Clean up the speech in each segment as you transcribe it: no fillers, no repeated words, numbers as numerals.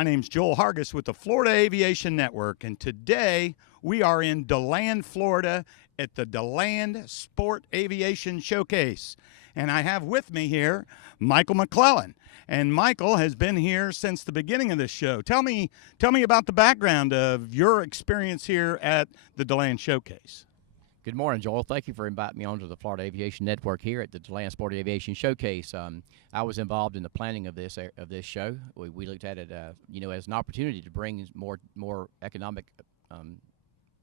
My name's Joel Hargis with the Florida Aviation Network, and today we are in Deland, Florida at the Deland Sport Aviation Showcase. And I have with me here Michael McClellan. And Michael has been here since the beginning of this show. Tell me about the background of your experience here at the Deland Showcase. Good morning, Joel. Thank you for inviting me onto the Florida Aviation Network here at the Deland Sport Aviation Showcase. I was involved in the planning of this show. We looked at it, as an opportunity to bring more economic,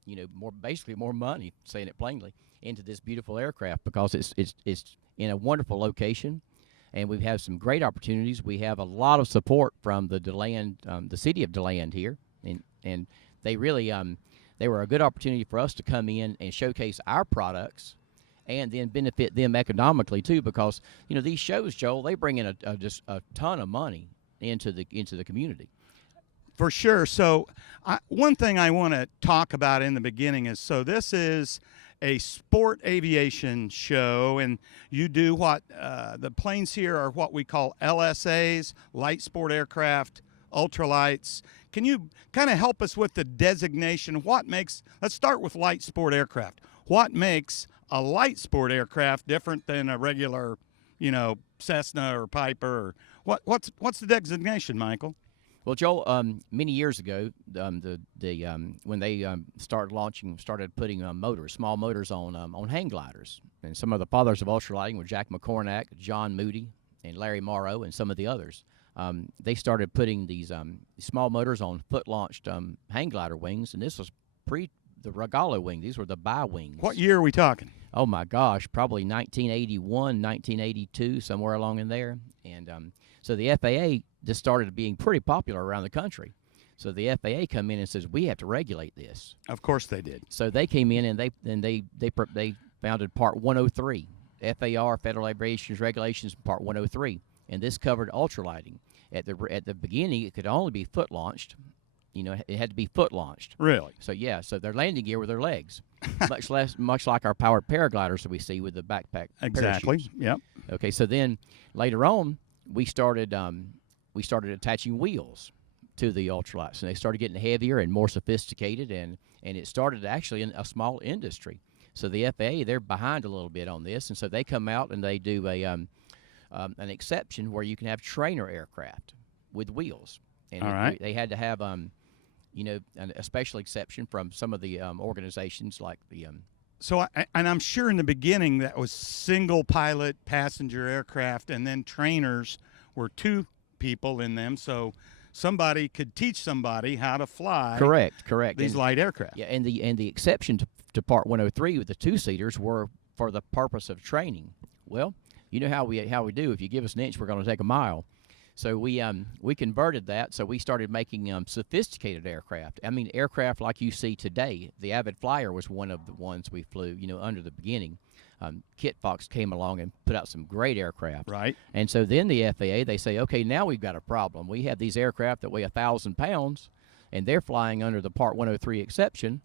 more money, saying it plainly, into this beautiful aircraft because it's in a wonderful location, and we've had some great opportunities. We have a lot of support from the Deland, the city of Deland here, and they really they were a good opportunity for us to come in and showcase our products and then benefit them economically too, because these shows, Joel, they bring in just a ton of money into the community. For sure. So one thing I want to talk about in the beginning is, so this is a sport aviation show, and you do what the planes here are what we call LSAs, light sport aircraft, ultralights. Can you kind of help us with the designation? Let's start with light sport aircraft. What makes a light sport aircraft different than a regular, Cessna or Piper? Or what's the designation, Michael? Well, Joel, many years ago, when they started putting small motors on hang gliders, and some of the fathers of ultralighting were Jack McCornack, John Moody, and Larry Morrow, and some of the others. They started putting these small motors on foot-launched hang glider wings, and this was pre the Regalo wing. These were the bi-wings. What year are we talking? Oh, my gosh, probably 1981, 1982, somewhere along in there. And so the FAA just started being pretty popular around the country. So the FAA come in and says, we have to regulate this. Of course they did. So they came in and they founded Part 103, FAR, Federal Aviation Regulations, Part 103. And this covered ultralighting. At the beginning, it could only be foot launched. It had to be foot launched. Really? So so their landing gear were their legs, much like our powered paragliders that we see with the backpack. Exactly. Parachutes. Yep. Okay. So then later on, we started attaching wheels to the ultralights, and they started getting heavier and more sophisticated, and it started actually in a small industry. So the FAA, they're behind a little bit on this, and so they come out and they do an exception where you can have trainer aircraft with wheels, and all right. They had to have a special exception from some of the organizations like the. So I'm sure in the beginning that was single pilot passenger aircraft, and then trainers were two people in them, so somebody could teach somebody how to fly. Correct. These light aircraft. Yeah, and the exception to Part 103 with the two-seaters were for the purpose of training. Well, you know how we do. If you give us an inch, we're going to take a mile. So we converted that. So we started making sophisticated aircraft. I mean, aircraft like you see today. The Avid Flyer was one of the ones we flew, under the beginning. Kit Fox came along and put out some great aircraft. Right. And so then the FAA, they say, okay, now we've got a problem. We have these aircraft that weigh 1,000 pounds, and they're flying under the Part 103 exception,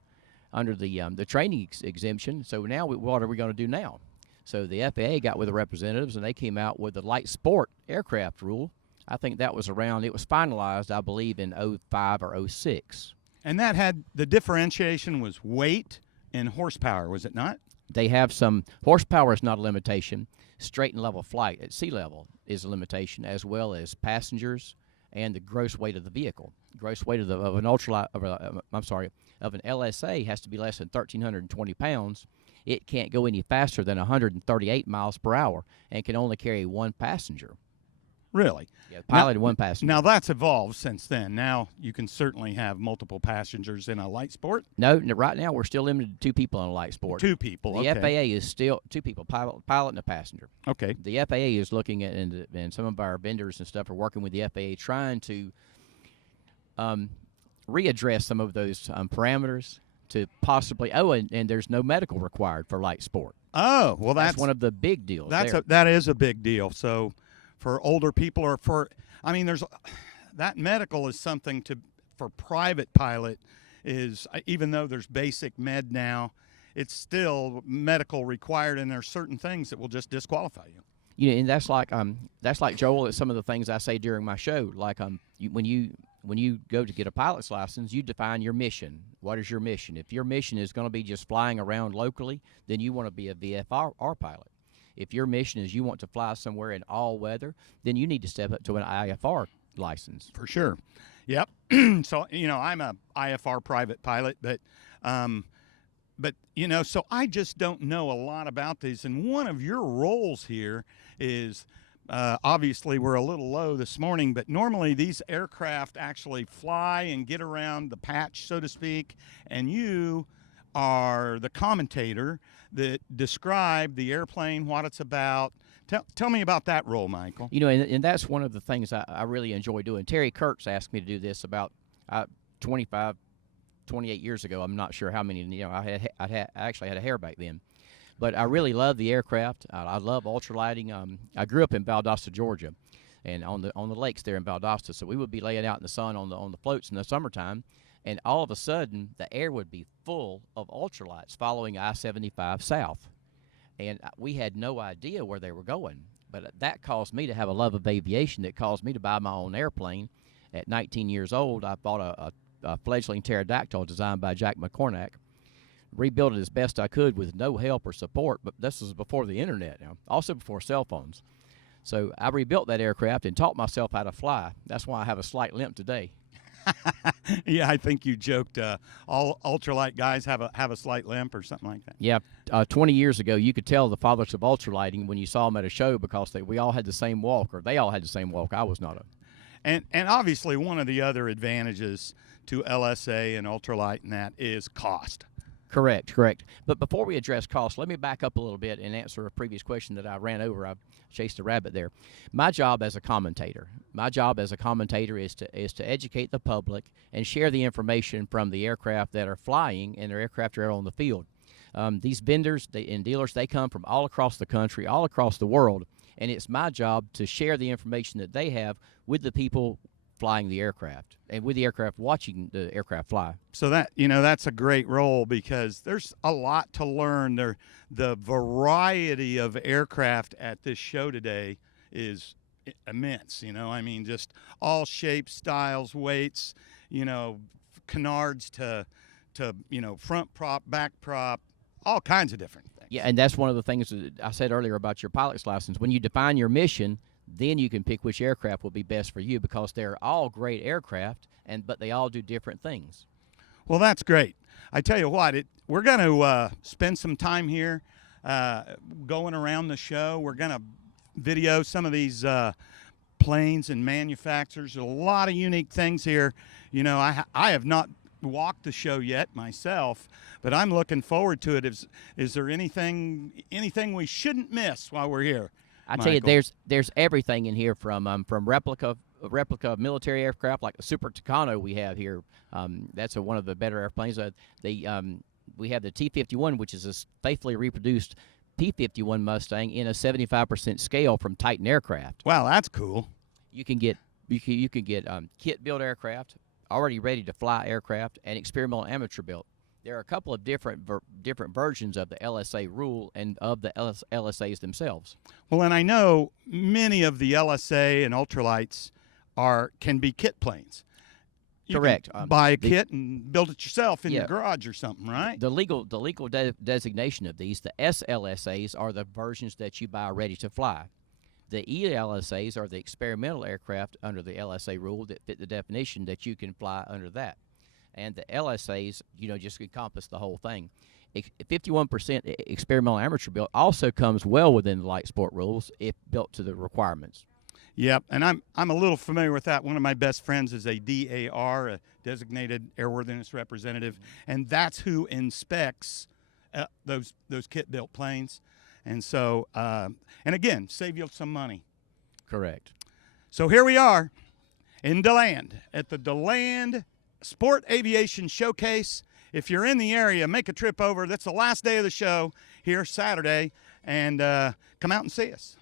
under the training exemption. So now what are we going to do now? So the FAA got with the representatives, and they came out with the light sport aircraft rule. I think that was it was finalized, I believe, in 05 or 06. And that had, the differentiation was weight and horsepower, was it not? They have some, horsepower is not a limitation. Straight and level flight at sea level is a limitation, as well as passengers and the gross weight of the vehicle. Gross weight of an ultralight, of an LSA has to be less than 1,320 pounds. It can't go any faster than 138 miles per hour and can only carry one passenger. Really? Yeah, pilot and one passenger. Now that's evolved since then. Now you can certainly have multiple passengers in a light sport. No, right now we're still limited to two people in a light sport. Two people. The okay. FAA is still two people, pilot and a passenger. Okay. The FAA is looking at, and some of our vendors and stuff are working with the FAA trying to readdress some of those parameters to possibly. Oh, and there's no medical required for light sport. Oh, well, that's one of the big deals. That is a big deal. So, for older people, or there's that medical is something for private pilot is, even though there's basic med now, it's still medical required, and there's certain things that will just disqualify you. You know, and that's like Joel. Some of the things I say during my show, like when you when you go to get a pilot's license, you define your mission. What is your mission? If your mission is going to be just flying around locally, then you want to be a VFR pilot. If your mission is you want to fly somewhere in all weather, then you need to step up to an IFR license. For sure. Yep. So, I'm a IFR private pilot, but so I just don't know a lot about these. And one of your roles here is, obviously we're a little low this morning, but normally these aircraft actually fly and get around the patch, so to speak, and you are the commentator that describe the airplane, what it's about. Tell me about that role, Michael. And that's one of the things I really enjoy doing. Terri Kurtz asked me to do this about 28 years ago. I'm not sure how many. I actually had a hair back then. But I really love the aircraft. I love ultralighting. I grew up in Valdosta, Georgia, and on the lakes there in Valdosta. So we would be laying out in the sun on the floats in the summertime, and all of a sudden the air would be full of ultralights following I-75 south, and we had no idea where they were going. But that caused me to have a love of aviation. That caused me to buy my own airplane. At 19 years old, I bought a fledgling pterodactyl designed by Jack McCornack. Rebuilt it as best I could with no help or support, but this was before the internet now, also before cell phones. So I rebuilt that aircraft and taught myself how to fly. That's why I have a slight limp today. Yeah, I think you joked all ultralight guys have a slight limp or something like that. Yeah, 20 years ago, you could tell the fathers of ultralighting when you saw them at a show because we all had the same walk, or they all had the same walk. I was not a. And obviously one of the other advantages to LSA and ultralight and that is cost. Correct. But before we address cost, let me back up a little bit and answer a previous question that I ran over. I chased a rabbit there. My job as a commentator is to educate the public and share the information from the aircraft that are flying and their aircraft are on the field. These vendors and dealers, they come from all across the country, all across the world, and it's my job to share the information that they have with the people flying the aircraft and with the aircraft watching the aircraft fly. So that's a great role because there's a lot to learn. The variety of aircraft at this show today is immense. Just all shapes, styles, weights, canards to front prop, back prop, all kinds of different things. Yeah, and that's one of the things that I said earlier about your pilot's license. When you define your mission, then you can pick which aircraft will be best for you because they're all great aircraft, but they all do different things. Well, that's great. I tell you what, we're going to spend some time here going around the show. We're going to video some of these planes and manufacturers. There's a lot of unique things here. I have not walked the show yet myself, but I'm looking forward to it. Is there anything we shouldn't miss while we're here? I tell you, there's everything in here from replica military aircraft like the Super Tucano we have here. That's one of the better airplanes. We have the T-51, which is a faithfully reproduced P-51 Mustang in a 75% scale from Titan Aircraft. Wow, that's cool. You can get kit built aircraft, already ready to fly aircraft, and experimental amateur built. There are a couple of different versions of the LSA rule and of the LSAs themselves. Well, and I know many of the LSA and ultralights can be kit planes. You Correct. Can buy a kit and build it yourself in your garage or something, right? The legal designation of these, the SLSAs, are the versions that you buy ready to fly. The ELSAs are the experimental aircraft under the LSA rule that fit the definition that you can fly under that. And the LSAs, just encompass the whole thing. 51% experimental amateur built also comes well within the light sport rules if built to the requirements. Yep, and I'm a little familiar with that. One of my best friends is a DAR, a designated airworthiness representative, and that's who inspects those kit built planes. And so, and again, save you some money. Correct. So here we are in Deland at the Deland Sport Aviation Showcase. If you're in the area, make a trip over. That's the last day of the show here Saturday, and come out and see us.